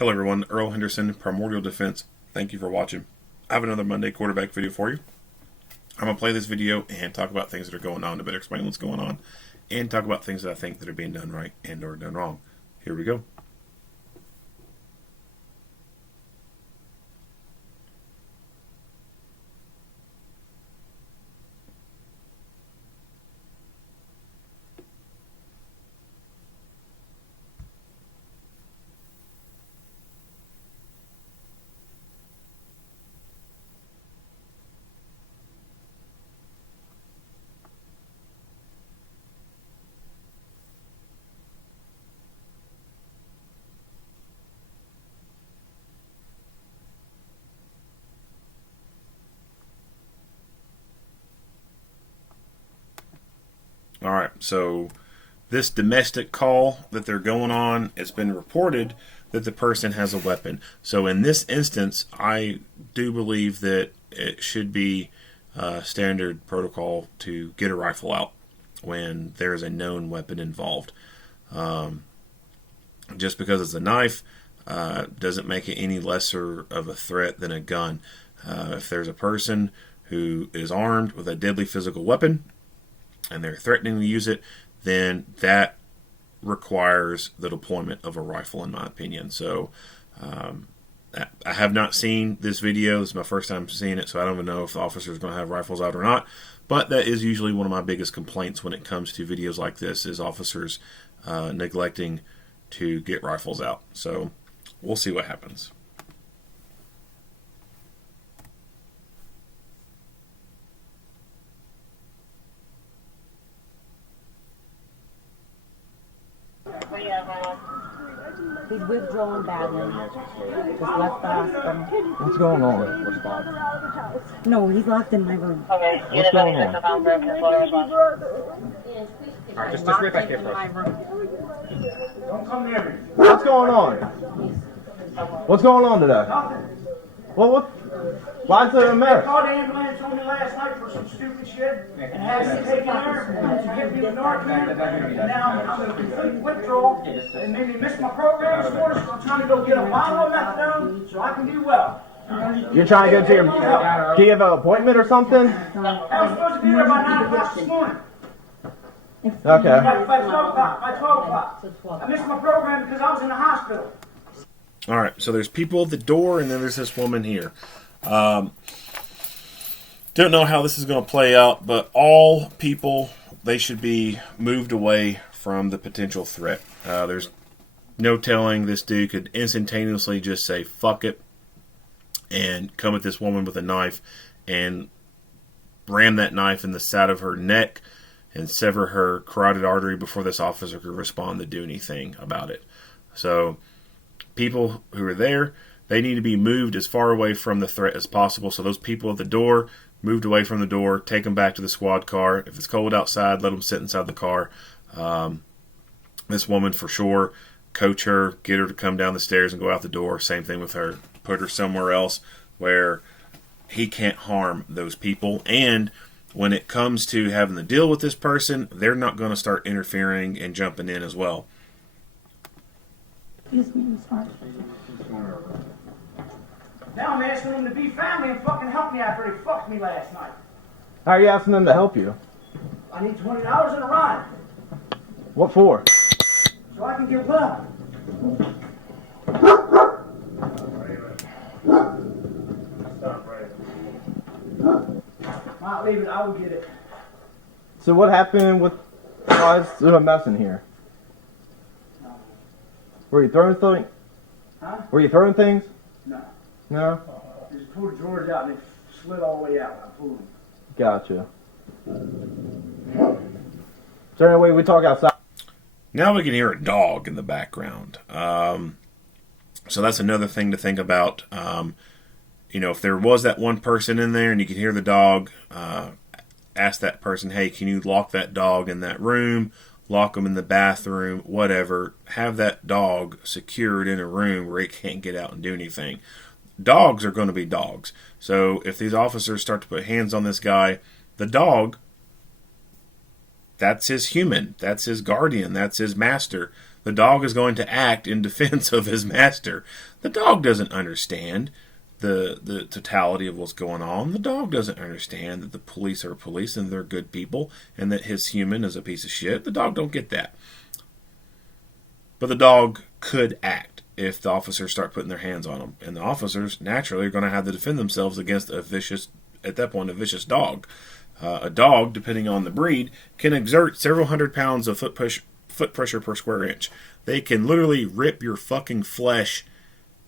Hello everyone, Earl Henderson, Primordial Defense. Thank you for watching. I have another Monday quarterback video for you. I'm going to play this video and talk about things that are going on to better explain what's going on and talk about things that I think that are being done right and or done wrong. Here we go. Alright, so this domestic call that they're going on, it's been reported that the person has a weapon. So in this instance, I do believe that it should be standard protocol to get a rifle out when there's a known weapon involved. Just because it's a knife doesn't make it any lesser of a threat than a gun. If there's a person who is armed with a deadly physical weapon and they're threatening to use it, then that requires the deployment of a rifle, in my opinion. So I have not seen this video. This is my first time seeing it, so I don't even know if the officer is going to have rifles out or not. But that is usually one of my biggest complaints when it comes to videos like this, is officers neglecting to get rifles out. So we'll see what happens. He's withdrawing badly. Just left the hospital. What's going on? What's going on? No, he's locked in my room. Okay. What's going on? Alright, just wait back here for us. Don't come near me. What's going on? What's going on today? Nothing. Well, what? Why is there a They mess? called the ambulance on me last night for some stupid shit and had me taken there to give me the Narcan. And now I'm in complete withdrawal and made me miss my program this morning, so I'm trying to go get a bottle of methadone so I can do well. You're trying to go to your... Do you have an appointment or something? I was supposed to be there by 9 o'clock this morning. Okay. By 12 o'clock. By 12 o'clock. I missed my program because I was in the hospital. Alright, so there's people at the door and then there's this woman here. Don't know how this is going to play out, but all people, they should be moved away from the potential threat. There's no telling, this dude could instantaneously just say fuck it and come at this woman with a knife and ram that knife in the side of her neck and sever her carotid artery before this officer could respond to do anything about it. So people who are there, they need to be moved as far away from the threat as possible. So those people at the door, moved away from the door, take them back to the squad car. If it's cold outside, let them sit inside the car. This woman, for sure, coach her, get her to come down the stairs and go out the door. Same thing with her. Put her somewhere else where he can't harm those people. And when it comes to having to deal with this person, they're not going to start interfering and jumping in as well. Excuse me, I'm sorry. Now I'm asking them to be family and fucking help me after they fucked me last night. How are you asking them to help you? I need $20 in a ride What for? so I can get well. Might leave it, I will get it. So what happened with... Why is there a mess in here? Were you throwing things? Huh? Were you throwing things? No. No? Just pulled the drawers out and they slid all the way out when I pulled them. Gotcha. Is there any way we talk outside? Now we can hear a dog in the background. So that's another thing to think about. If there was that one person in there and you could hear the dog, ask that person, hey, can you lock that dog in that room? Lock them in the bathroom, whatever. Have that dog secured in a room where it can't get out and do anything. Dogs are going to be dogs. So if these officers start to put hands on this guy, the dog, that's his human. That's his guardian. That's his master. the dog is going to act in defense of his master. The dog doesn't understand the totality of what's going on. The dog doesn't understand that the police are police and they're good people and that his human is a piece of shit. The dog don't get that. But the dog could act if the officers start putting their hands on him. And the officers, naturally, are going to have to defend themselves against a vicious dog. A dog, depending on the breed, can exert several hundred pounds of foot pressure per square inch. They can literally rip your fucking flesh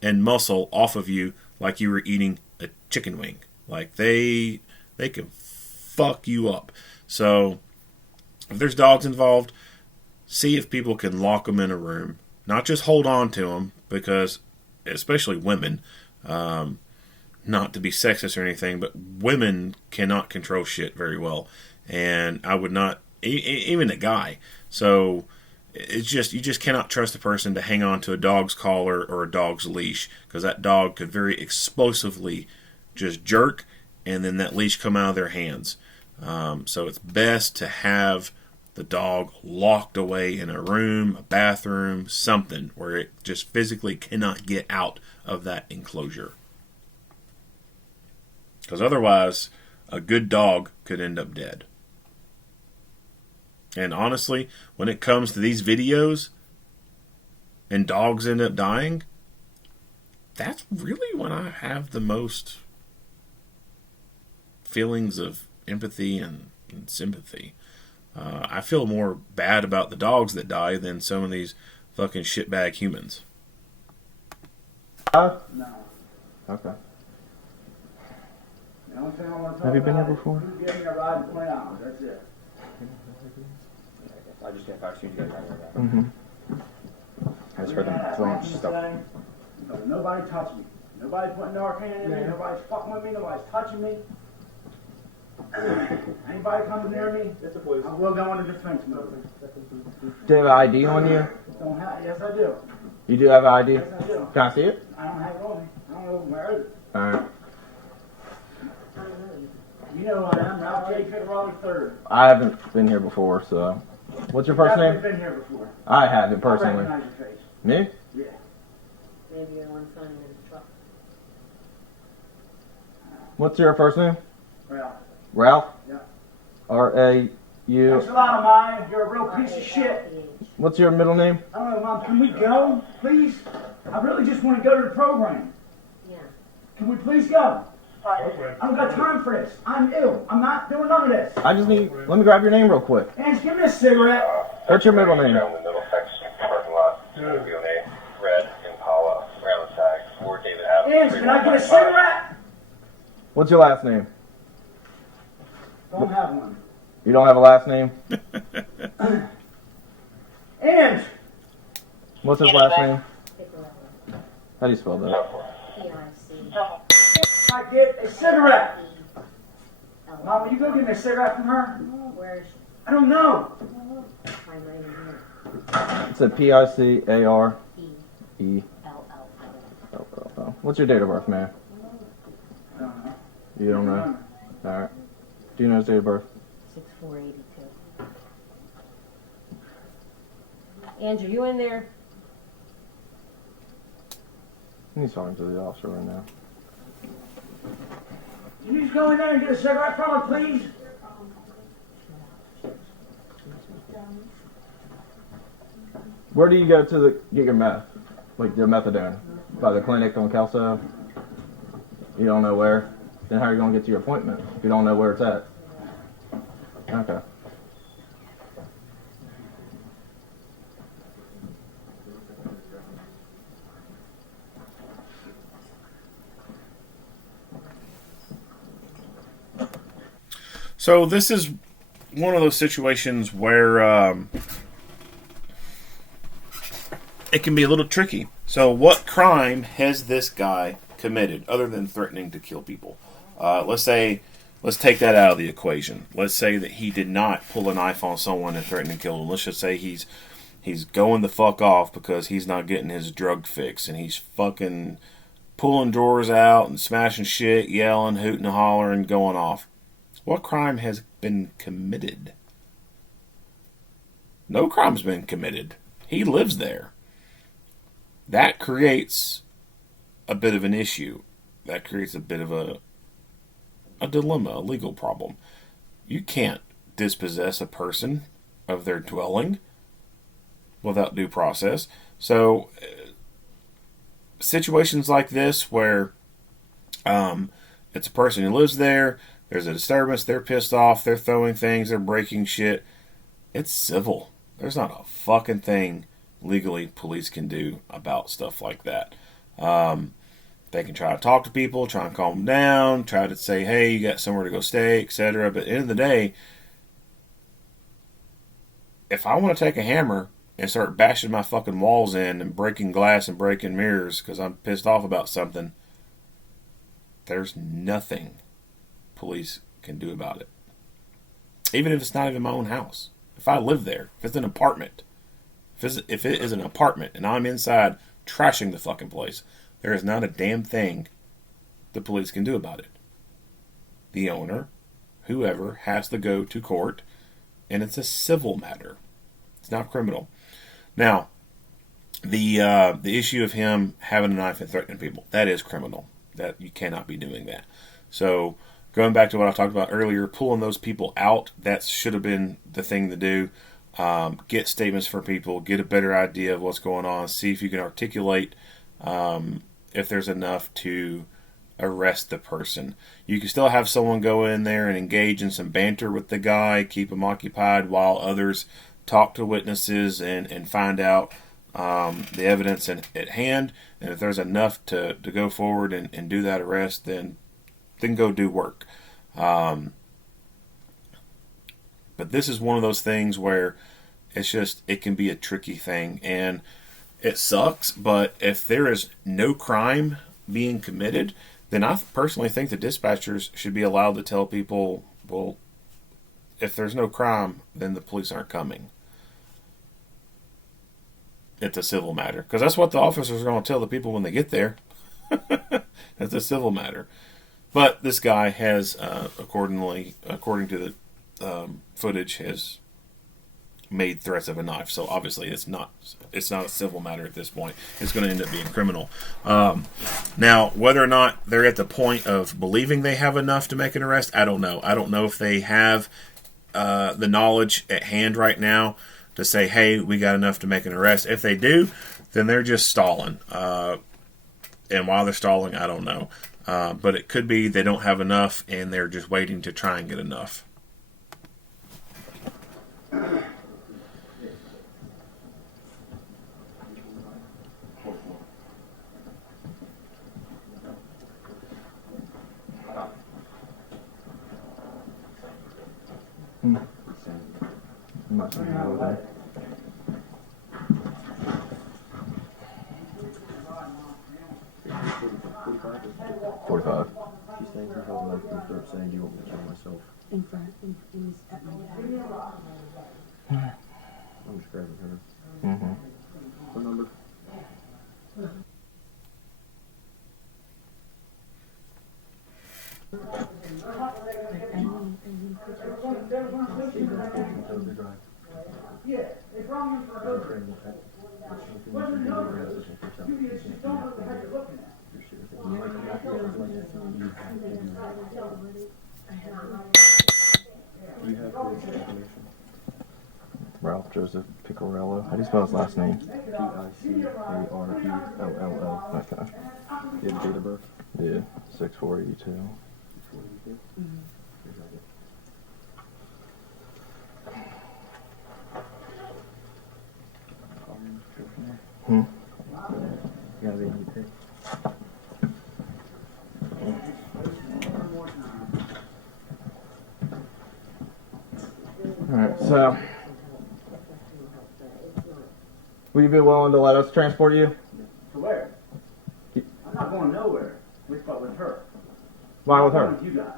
and muscle off of you like you were eating a chicken wing. Like, they can fuck you up. So, if there's dogs involved, see if people can lock them in a room. Not just hold on to them, because, especially women, not to be sexist or anything, but women cannot control shit very well. And I would not, even a guy. So, it's just, you just cannot trust a person to hang on to a dog's collar or a dog's leash, because that dog could very explosively just jerk, and then that leash come out of their hands. So it's best to have the dog locked away in a room, a bathroom, something where it just physically cannot get out of that enclosure. Because otherwise, a good dog could end up dead. And honestly, when it comes to these videos and dogs end up dying, that's really when I have the most feelings of empathy and sympathy. I feel more bad about the dogs that die than some of these fucking shitbag humans. No. Okay. Have you been here before? Give me a ride in 20 hours. That's it. I just get back to you guys right now. Mm-hmm. I just heard them throwing stuff. Nobody touched me. Nobody's putting Narcan in me. Nobody's fucking with me. Nobody's touching me. Anybody comes near me, I will go into defense mode. Do you have an ID on you? Yes, I do. You do have an ID? Yes, I do. Can I see it? I don't have it on me. I don't know where is it. Alright. You know who I am, Ralph J. Picarello III. I haven't been here before, so. What's your first I've name? been here before. I haven't I personally. recognize your face. Me? Yeah. Maybe you're one son in the truck. What's your first name? Ralph. Ralph? Yeah. R-A-U. Thanks a lot, Maya. You're a real piece of shit. What's your middle name? I don't know, Mom. Can we go, please? I really just want to go to the program. Yeah. Can we please go? I don't got time for this. I'm ill. I'm not doing none of this. I just need, let me grab your name real quick. And give me a cigarette. What's your middle name? Down the middle section parking lot. Red Impala, Rail tag for David Adams. And can I get a cigarette? What's your last name? Don't have one. You don't have a last name? And What's his last name? Picarello. How do you spell that? P-I-C. I get a cigarette. L. Mom, will you go get me a cigarette from her? Where is she? I don't know. I'm right in here. It's a P-I-C-A-R-E. E-L-L-O. What's your date of birth, man? I don't know. You don't know? Alright. Do you know his date of birth? 6482. Andrew, you in there? He's talking to the officer right now. Can you just go in there and get a cigarette from her, please? Where do you go to get your meth? Like the methadone? By the clinic on Kelso? You don't know where? Then how are you going to get to your appointment if you don't know where it's at? Okay. So this is one of those situations where it can be a little tricky. So what crime has this guy committed other than threatening to kill people? Let's take that out of the equation. Let's say that he did not pull a knife on someone and threaten to kill them. Let's just say he's going the fuck off because he's not getting his drug fix and he's fucking pulling drawers out and smashing shit, yelling, hooting and hollering, going off. What crime has been committed? No crime's been committed. He lives there. That creates a bit of an issue. That creates a bit of a dilemma, a legal problem. You can't dispossess a person of their dwelling without due process. So, situations like this where it's a person who lives there, there's a disturbance, they're pissed off, they're throwing things, they're breaking shit, it's civil. There's not a fucking thing legally police can do about stuff like that. They can try to talk to people, try and calm them down, try to say, hey, you got somewhere to go stay, etc. But at the end of the day, if I want to take a hammer and start bashing my fucking walls in and breaking glass and breaking mirrors because I'm pissed off about something, there's nothing police can do about it. Even if it's not even my own house. If I live there, if it's an apartment, if it is an apartment and I'm inside trashing the fucking place, there is not a damn thing the police can do about it. The owner, whoever, has to go to court, and it's a civil matter. It's not criminal. Now, the issue of him having a knife and threatening people, that is criminal. That you cannot be doing that. So, going back to what I talked about earlier, pulling those people out, that should have been the thing to do. Get statements from people, get a better idea of what's going on, see if you can articulate if there's enough to arrest the person. You can still have someone go in there and engage in some banter with the guy, keep him occupied while others talk to witnesses and find out the evidence at hand. And if there's enough to go forward and do that arrest, then go do work. But this is one of those things where it can be a tricky thing, and it sucks, but if there is no crime being committed, then I personally think the dispatchers should be allowed to tell people, well, if there's no crime, then the police aren't coming. It's a civil matter. Because that's what the officers are going to tell the people when they get there. It's a civil matter. But this guy has, according to the footage, has made threats of a knife. So obviously it's not a civil matter at this point. It's going to end up being criminal. Now, whether or not they're at the point of believing they have enough to make an arrest, I don't know. I don't know if they have the knowledge at hand right now to say, hey, we got enough to make an arrest. If they do, then they're just stalling. And while they're stalling, I don't know. But it could be they don't have enough and they're just waiting to try and get enough. Much over 45. She's saying her husband left me for saying, do you want me to kill myself? In front, he's at my dad. I'm just grabbing her. Mm-hmm. What number? Yeah, they brought me for a hood. Wasn't no you just don't know how you're looking at. Do you have his information? Ralph Joseph Picarello. How do you spell his last name? Picarello. Okay. Do you have a date of birth? Yeah, 6482. Hmm? You got a UK? Alright, so will you be willing to let us transport you? To where? I'm not going nowhere. With her. Why with I'm her? going with you guys.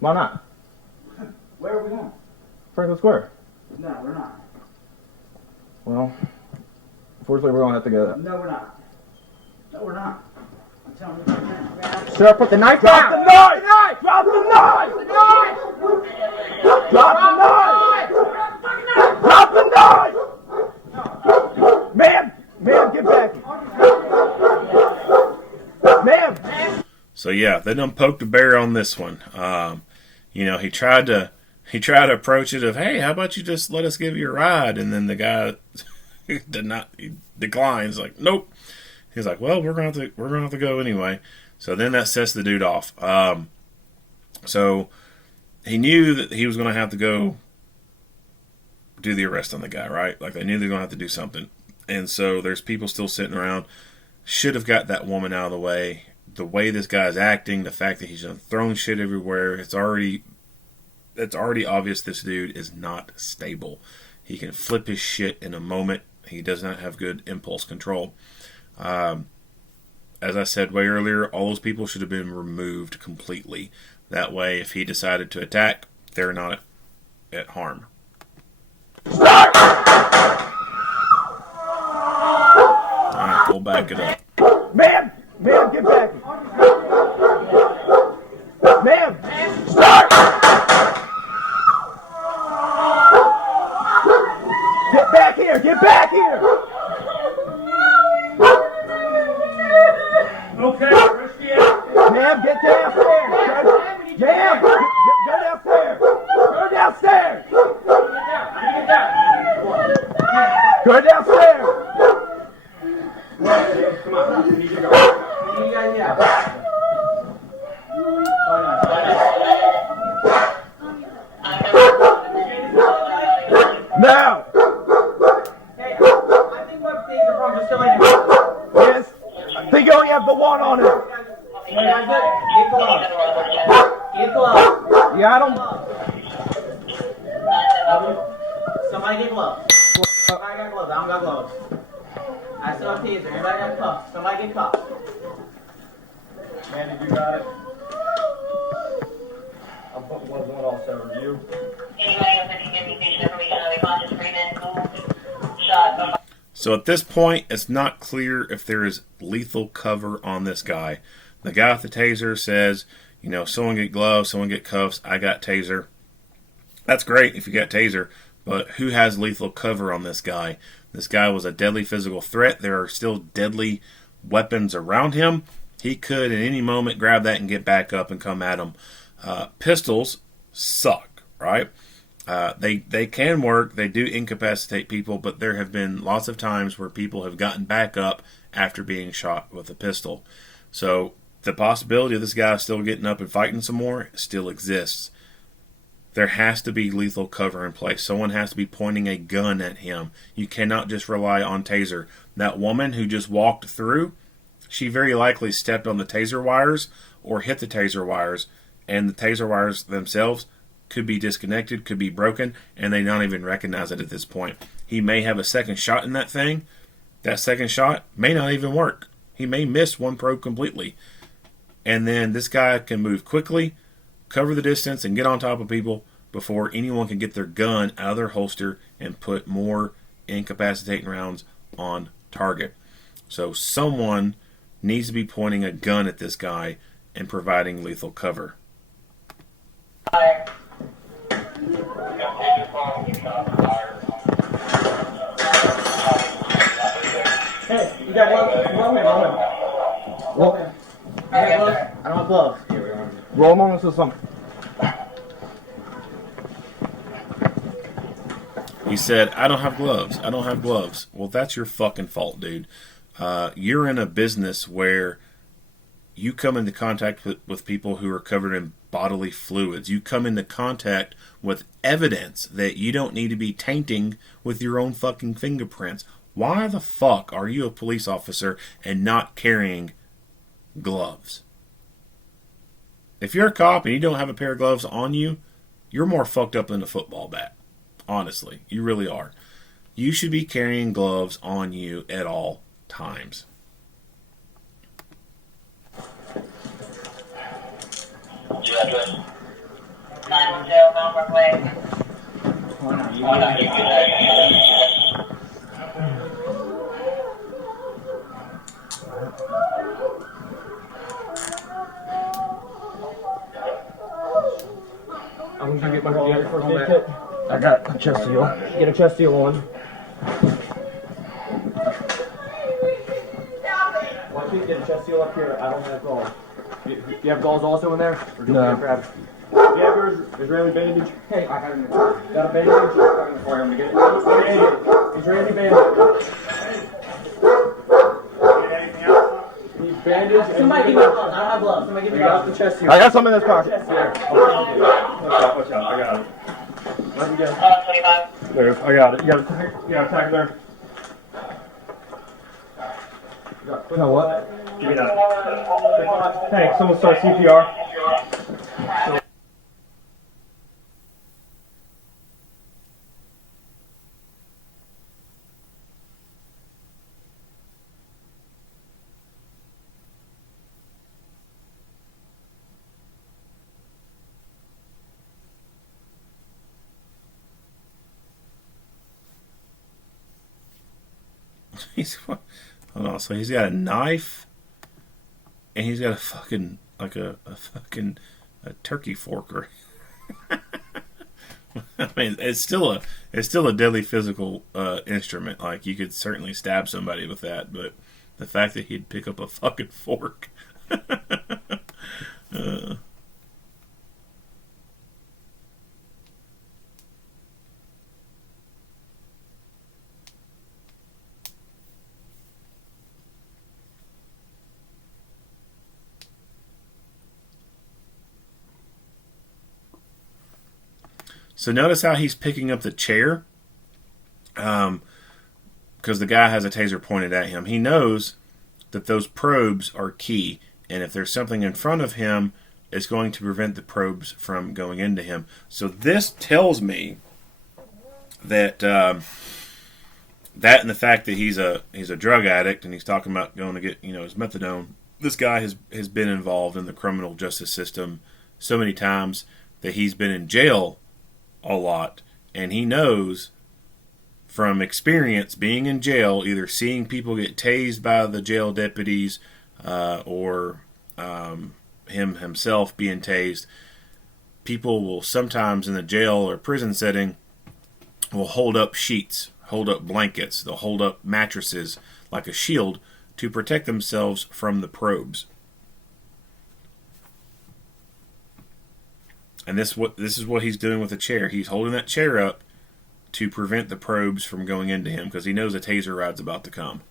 Why not? Where are we going? Franklin Square. No, we're not. Well, unfortunately we're going to have to go. No, we're not. No, we're not. I'm telling you right now. Sir, put the knife down! Drop the knife! Drop the knife! Drop the knife! Drop the knife! So yeah, they done poked a bear on this one. You know, he tried to approach it of, hey, how about you just let us give you a ride? And then the guy he declines, like, nope. He's like, well, we're gonna have to go anyway. So then that sets the dude off. So he knew that he was gonna have to go do the arrest on the guy, right? Like they knew they were gonna have to do something. And so there's people still sitting around. Should have got that woman out of the way. The way this guy's acting, the fact that he's throwing shit everywhere, it's already obvious this dude is not stable. He can flip his shit in a moment. He does not have good impulse control. As I said way earlier, all those people should have been removed completely. That way, if he decided to attack, they're not at harm. Alright, we'll back it up. Ma'am, get back. Ma'am, start. Get back here. Okay, Rusty out. Ma'am, get downstairs. Ma'am, go downstairs. Go downstairs. Go downstairs. Come on, we need to go. Now. Hey, I think what things are wrong, just still in here. Yes. I think you only have the one on it. Get gloves. Get gloves. Yeah, I don't. Somebody get gloves. Somebody got gloves. I don't got gloves. I still have taser. Everybody got cuffs. Somebody get cuffs. Mandy, you got it. I'm putting gloves on also. You. So at this point, it's not clear if there is lethal cover on this guy. The guy with the taser says, you know, someone get gloves, someone get cuffs, I got taser. That's great if you got taser, but who has lethal cover on this guy? This guy was a deadly physical threat. There are still deadly weapons around him. He could at any moment grab that and get back up and come at him. Pistols suck, right? They can work. They do incapacitate people, but there have been lots of times where people have gotten back up after being shot with a pistol. So the possibility of this guy still getting up and fighting some more still exists. There has to be lethal cover in place. Someone has to be pointing a gun at him. You cannot just rely on taser. That woman who just walked through, she very likely stepped on the taser wires or hit the taser wires, and the taser wires themselves could be disconnected, could be broken, and they don't even recognize it at this point. He may have a second shot in that thing. That second shot may not even work. He may miss one probe completely. And then this guy can move quickly, cover the distance, and get on top of people before anyone can get their gun out of their holster and put more incapacitating rounds on target. So someone needs to be pointing a gun at this guy and providing lethal cover. Hey, you got gloves? Roll me. I don't have gloves. Roll them on us or something. He said, I don't have gloves. I don't have gloves. Well, that's your fucking fault, dude. You're in a business where you come into contact with people who are covered in bodily fluids. You come into contact with evidence that you don't need to be tainting with your own fucking fingerprints. Why the fuck are you a police officer and not carrying gloves? If you're a cop and you don't have a pair of gloves on you, you're more fucked up than a football bat. Honestly, you really are. You should be carrying gloves on you at all times. your address? 910 Falmouth Way. I'm gonna get my first aid kit. I got a chest seal. Get a chest seal on. Watch it, get a chest seal still up here. I don't have gauze. You have gauze also in there? Or do you No. want me to grab? Yeah, there's Israeli bandage. Hey, I have it. Got a bandage? I'm in the car. I'm gonna get it. Israeli bandage. Need bandage. Somebody give me gloves. I don't have gloves. Somebody give me gloves. The chest here. I got some in this pocket. Here. Watch out. I got it. Let me go. 25. There, I got it. You got a tag there. You know what? Give me that. Hey, someone start CPR. Hold on, so he's got a knife, and he's got a fucking like a fucking turkey forker. I mean, it's still a deadly physical instrument. Like you could certainly stab somebody with that, but the fact that he'd pick up a fucking fork. So notice how he's picking up the chair, because the guy has a taser pointed at him. He knows that those probes are key, and if there's something in front of him, it's going to prevent the probes from going into him. So this tells me that that and the fact that he's a drug addict and he's talking about going to get his methadone. This guy has been involved in the criminal justice system so many times that he's been in jail a lot, and he knows from experience being in jail, either seeing people get tased by the jail deputies or him himself being tased. People will sometimes in the jail or prison setting will hold up sheets, hold up blankets, they'll hold up mattresses like a shield to protect themselves from the probes. And this is what he's doing with the chair. He's holding that chair up to prevent the probes from going into him because he knows a taser ride's about to come.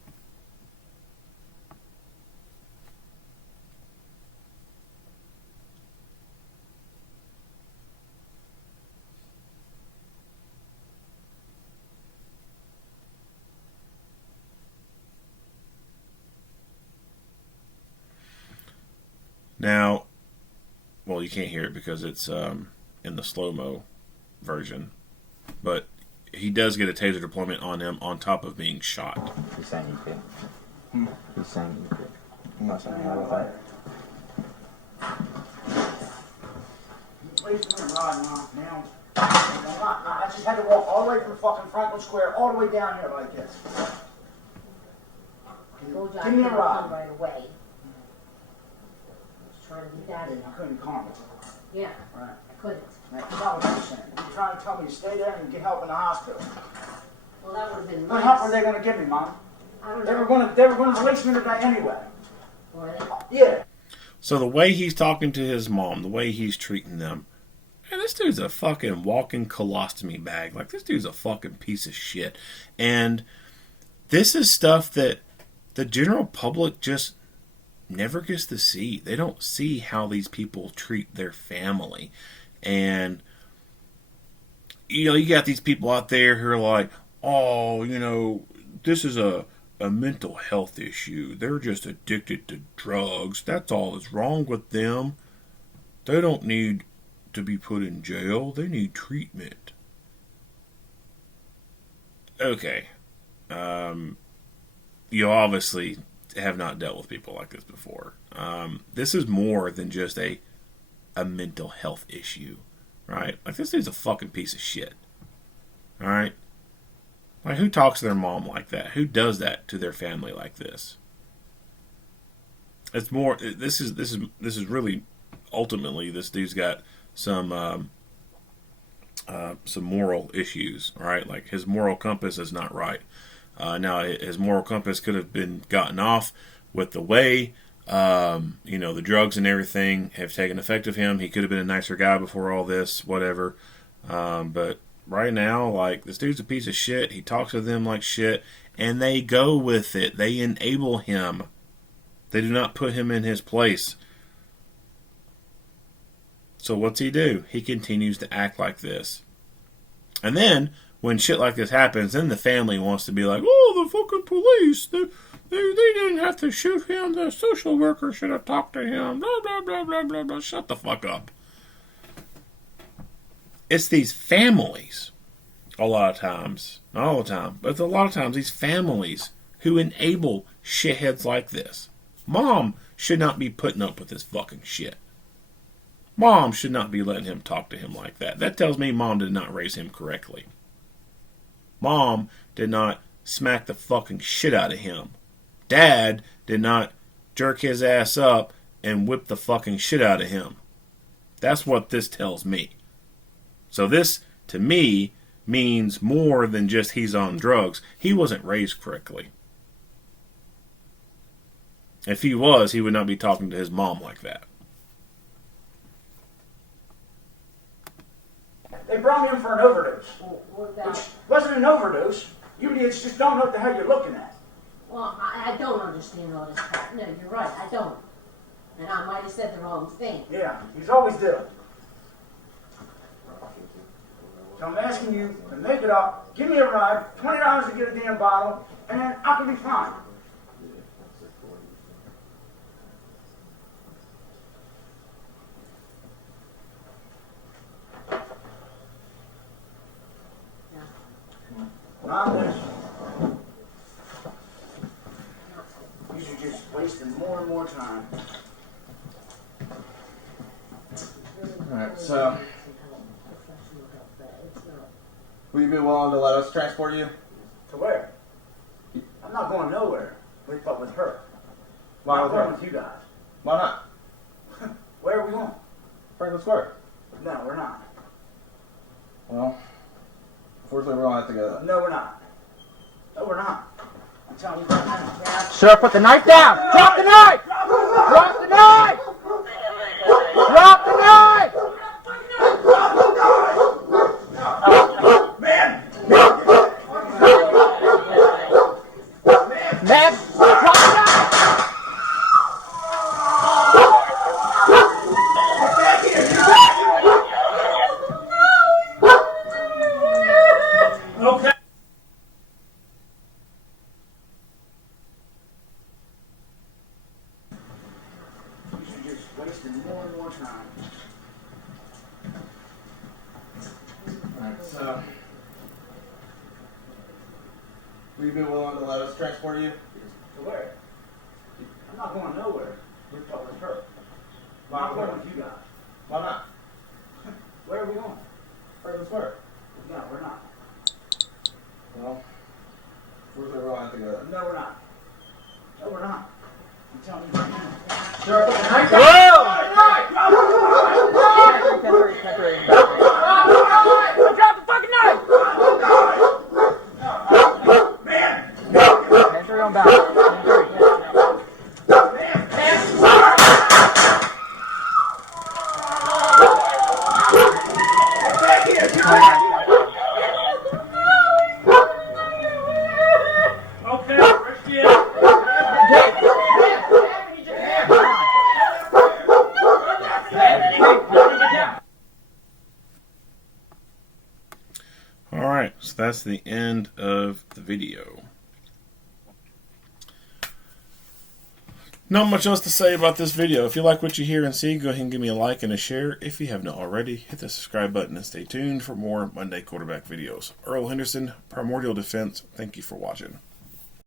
Now, well, you can't hear it because it's in the slow-mo version. But he does get a taser deployment on him on top of being shot. He's saying you could. He's saying you could. I'm not saying anything about that. Please come here, Rod, now. I just had to walk all the way from fucking Franklin Square all the way down here like this. Give me a rod. Right away. Trying to do that. I couldn't calm it. Yeah, Right. I couldn't. That's not what you're saying. You're trying to tell me to stay there and get help in the hospital. Well, that would have been What nice. help were they going to give me, Mom? I don't They know. were going to release me today anyway. Were they? Yeah. So the way he's talking to his mom, the way he's treating them, man, this dude's a fucking walking colostomy bag. Like, this dude's a fucking piece of shit. And this is stuff that the general public just never gets to see. They don't see how these people treat their family. And, you got these people out there who are like, oh, this is a mental health issue. They're just addicted to drugs. That's all that's wrong with them. They don't need to be put in jail. They need treatment. Okay. You obviously have not dealt with people like this before. This is more than just a mental health issue, right? Like, this dude's a fucking piece of shit. All right? Like, who talks to their mom like that? Who does that to their family like this? It's more. This is really ultimately this dude's got some moral issues, right? Like, his moral compass is not right. Now, his moral compass could have been gotten off with the way You know, the drugs and everything have taken effect of him. He could have been a nicer guy before all this, whatever. But right now, like, this dude's a piece of shit. He talks to them like shit, and they go with it. They enable him. They do not put him in his place. So what's he do? He continues to act like this. And then, when shit like this happens, then the family wants to be like, oh, the fucking police, they didn't have to shoot him, the social worker should have talked to him, blah, blah, blah, blah, blah, blah. Shut the fuck up. It's these families, a lot of times, not all the time, but a lot of times, these families who enable shitheads like this. Mom should not be putting up with this fucking shit. Mom should not be letting him talk to him like that. That tells me Mom did not raise him correctly. Mom did not smack the fucking shit out of him. Dad did not jerk his ass up and whip the fucking shit out of him. That's what this tells me. So this, to me, means more than just he's on drugs. He wasn't raised correctly. If he was, he would not be talking to his mom like that. They brought me in for an overdose. Which wasn't an overdose. You idiots just don't know what the hell you're looking at. Well, I don't understand all this crap. No, you're right, I don't. And I might have said the wrong thing. Yeah, he's always did. So I'm asking you to make it up, give me a ride, $20 to get a damn bottle, and then I can be fine. Not this. You're just wasting more and more time. Alright, so will you be willing to let us transport you? To where? I'm not going nowhere. But with her. Why I'm with her? going with you guys. Why not? Where are we going? Franklin Square. No, we're not. Well, unfortunately, we're gonna have to go. No, we're not. No, we're not. I'm telling you right now. Sir, put the knife down! Drop the knife! Drop the knife! Drop the knife! Man! Man, drop the knife! Okay. You're just wasting more and more time. Alright, so will you be willing to let us transport you? To where? I'm not going nowhere. But with her. Why I'm with going her? with you guys. Why not? Where are we going? Franklin Square. No, we're not. Well, unfortunately, we're gonna have to go. No, we're not. No, we're not. I'm telling you right now. Sure, put the knife Drop the fucking knife! Man! 10-3 on balance. 10-3. Okay, where's she at? Alright, so that's the end of the video. Not much else to say about this video. If you like what you hear and see, go ahead and give me a like and a share. If you have not already, hit the subscribe button and stay tuned for more Monday quarterback videos. Earl Henderson, Primordial Defense, thank you for watching.